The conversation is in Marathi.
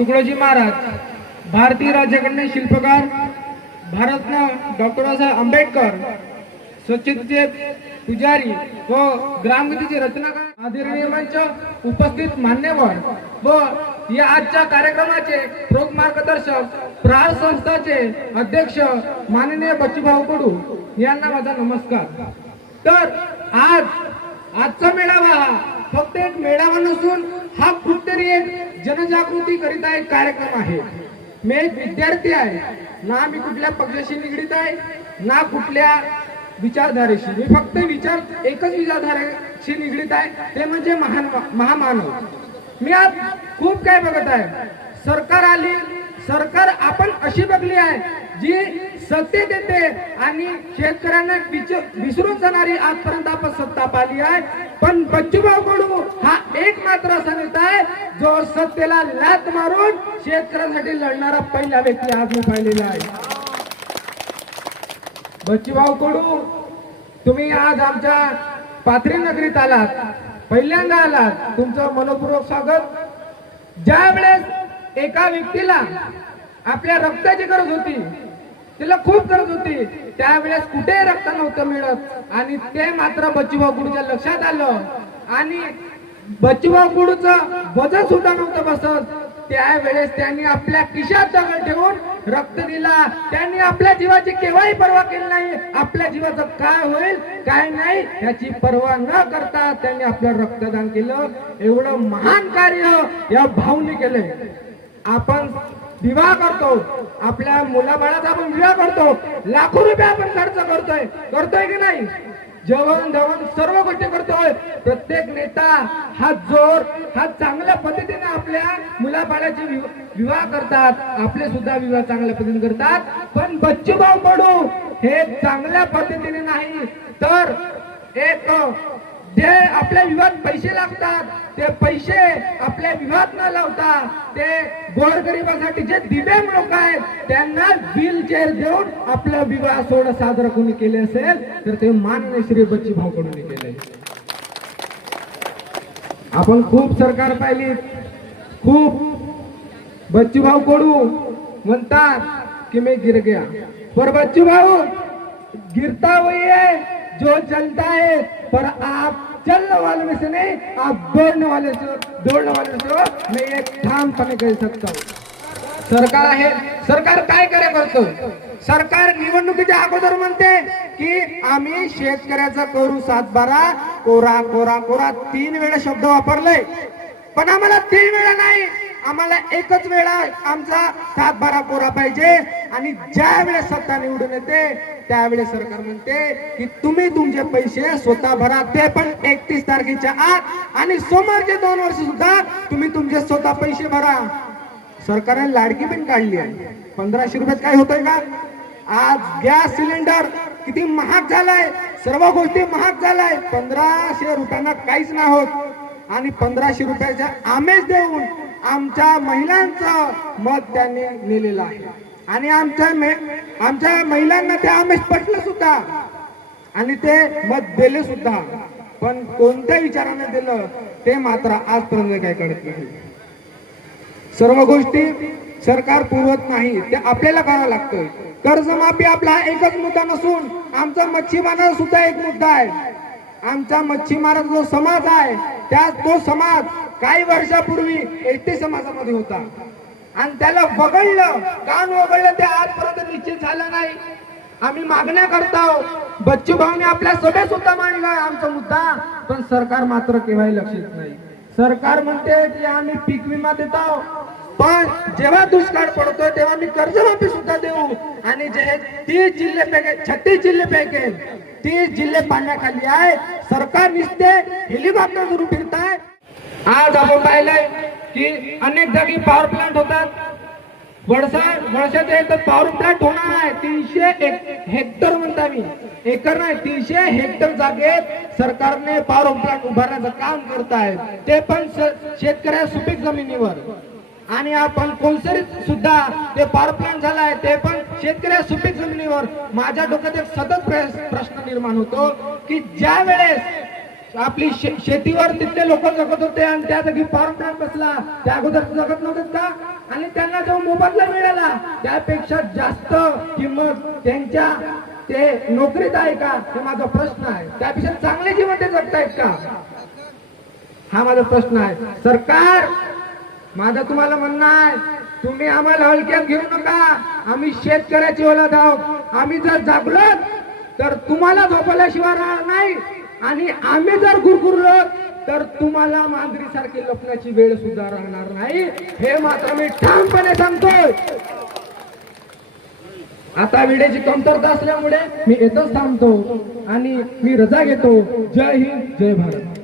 तुकडोजी महाराज भारतीय राज्यघटने शिल्पकार भारतरत्न डॉक्टर बाबासाहेब आंबेडकर स्वच्छतेचे पुजारी व ग्रामगतीचे रचनाकार आदरणीय उपस्थित मान्यवर व या आजच्या कार्यक्रमाचे प्रमुख मार्गदर्शक प्रहार संस्थाचे अध्यक्ष माननीय बच्चूभाऊ कडू यांना माझा नमस्कार. तर आज आजचा मेळावा फक्त एक मेळावा नसून हा कुठतरी एक जनजागृती करिता एक कार्यक्रम आहे. मी एक विद्यार्थी आहे. ना मी कुठल्या पक्षाशी निगडीत आहे ना कुठल्या विचारधारेशी. मी फक्त विचार एकच विचारधारेशी निगडीत आहे ते म्हणजे महान महामानव. मी आज खूप काय बघत आहे. सरकार आली सरकार आपण अशी बघली आहे जी सत्ते देते आणि शेतकऱ्यांना विसरून जाणारी आजपर्यंत आपण सत्ता पाहिली आहे. पण बच्चूभाऊ कडू हा एक मात्र असा नेता आहे जो सत्तेला लात मारून शेतकऱ्यांसाठी लढणारा पहिला व्यक्ती आज मी पाहिलेला आहे. बच्चूभाऊ कडू तुम्ही आज आमच्या पाथरी नगरीत आलात पहिल्यांदा आलात. तुमचं मनपूर्वक स्वागत. ज्या वेळेस एका व्यक्तीला आपल्या रक्ताची गरज होती तिला खूप गरज होती. त्यावेळेस कुठेही रक्त नव्हतं मिळत. आणि ते मात्र बच्चूभाऊ गुडूच्या लक्षात आलं. आणि बच्चूभाऊ गुडूचं वजन सुद्धा नव्हतं बसत. त्यावेळेस त्यांनी आपल्या किशात दगड ठेवून रक्त दिला. त्यांनी आपल्या जीवाची केव्हाही पर्वा केली नाही. आपल्या जीवाचं काय होईल काय नाही याची पर्वा न करता त्यांनी आपलं रक्तदान केलं. एवढं महान कार्य या भाऊनी केलंय. आपण विवाह करतो. आपल्या मुलाबाळाचा आपण विवाह करतो. लाखो रुपये आपण खर्च करतोय. करतोय की नाही? जेवण धवण सर्व गोष्टी करतोय. प्रत्येक नेता हा जोर हा चांगल्या पद्धतीने आपल्या मुलाबाळाचे विवाह करतात. आपले सुद्धा विवाह चांगल्या पद्धतीने करतात. पण बच्चूभाऊ पडू हे चांगल्या पद्धतीने नाही. तर एक जे आपल्या विवाहात पैसे लागतात ते पैसे आपल्या विवाहात न लावता ते गोरगरिबासाठी जे दिव्यांग लोक आहेत त्यांना व्हीलचेअर देऊन आपला विवाह सोहळा साजरा कोणी केले असेल तर ते मान्य श्री बच्ची भाऊ कडून केले. आपण खूप सरकार पाहिली. खूप बच्ची भाऊ कडू म्हणतात कि मी गिर गया पर बच्चू भाऊ गिरता वही है जो चलता है पर आप चलने वाले में से नहीं आप दौड़ने वाले से दौड़ने वाले से मैं एक ठामपणे कह सकता हूँ। सरकार आहे सरकार काय करे करतो? सरकार निवडणुकीच्या अगोदर म्हणते की आम्ही शेतकऱ्याचा करू सातबारा कोरा कोरा कोरा तीन वेळा शब्द वापरले पण आम्हाला तीन वेळा नाही. आम्हाला एकच वेळा आमचा सातबारा कोरा पाहिजे आणि ज्या वेळेस सत्ता निवडून येते त्यावेळेस सरकार म्हणते की तुम्ही तुमचे पैसे स्वतः भरा. ते पण एकतीस तारखेच्या आत. आणि सोमवारचे दोन वर्ष सुद्धा तुम्ही तुमचे स्वतः पैसे भरा. सरकारने लाडकी पण काढली आहे. पंधराशे रुपयात काय होतंय का? आज गॅस सिलेंडर किती महाग झालाय. सर्व गोष्टी महाग झालाय. पंधराशे रुपयांना काहीच नाही होत. आणि पंधराशे रुपयाचा आमेज देऊन आमच्या महिलांचं मत त्यांनी नेलेलं आहे. आणि आमच्या आमच्या महिलांना ते आमिष पटलं सुद्धा. आणि ते मत दिले सुद्धा. पण कोणत्या विचाराने दिलं ते मात्र आजपर्यंत काय कळत नाही. सर्व गोष्टी सरकार पुरवत नाही ते आपल्याला करावं लागतं कर्जमाफी आपला हा एकच मुद्दा नसून आमचा मच्छीमाराचा सुद्धा एक मुद्दा आहे. आमचा मच्छीमाराचा जो समाज आहे त्या तो समाज काही वर्षापूर्वी एसटी समाजामध्ये होता. आणि त्याला वगळलं कान वगळलं ते आजपर्यंत निश्चित झालं नाही. आम्ही मागण्या करतो बच्चू भाऊने आपल्या सभेत सुद्धा मांडला आमचा मुद्दा पण सरकार मात्र केव्हाही लक्ष देत नाही. सरकार म्हणते की आम्ही पीक विमा देतो पण जेव्हा दुष्काळ पडतोय तेव्हा मी कर्जमाफी सुद्धा देऊ. आणि जे तीस जिल्हे पैकी छत्तीस जिल्हे पैकी तीस जिल्हे पाण्याखाली आहे सरकार निसते हेलिकॉप्टर सुरू फिरताय. आज आपण पाहिलंय की अनेक जागी पॉवर प्लांट होतात. वळसा वळशाच्या इथं पॉवर प्लांट होणार आहे. तीनशे एक- हेक्टर म्हणता मी एकर नाही तीनशे हेक्टर जागेत सरकारने पॉवर प्लांट उभारण्याचं काम करत आहे. ते पण शेतकऱ्या सुपीक जमिनीवर. आणि आपण कोणसरीत सुद्धा ते पॉवर प्लांट झालाय ते पण शेतकऱ्या सुपीक जमिनीवर. माझ्या डोक्यात एक सतत प्रश्न निर्माण होतो की ज्या वेळेस आपली शे- शेतीवर तिथले लोक जगत होते आणि त्या जागी फॉर्म प्लांट बसला. त्या अगोदर जगत नव्हते का? आणि आणि त्यांना जो मोबदला मिळाला त्यापेक्षा जास्त किंमत त्यांच्या ते नोकरीत आहे का? हे माझा प्रश्न आहे. त्यापेक्षा चांगले जीवन ते जगतायत का? हा माझा प्रश्न आहे. सरकार माझं तुम्हाला म्हणणं आहे तुम्ही आम्हाला हलक्यात घेऊ नका. आम्ही शेतकऱ्याची ओलाद आहोत. आम्ही जर जागलो तर तुम्हाला झोपल्याशिवाय राहणार नाही. आणि आम्ही जर गुरगुरलो तर तुम्हाला मांजरीसारखी लपण्याची वेळ सुद्धा राहणार नाही. हे मात्र मी ठामपणे सांगतोय. आता वेळेची कमतरता असल्यामुळे मी येतच थांबतो आणि मी रजा घेतो. जय हिंद जय भारत.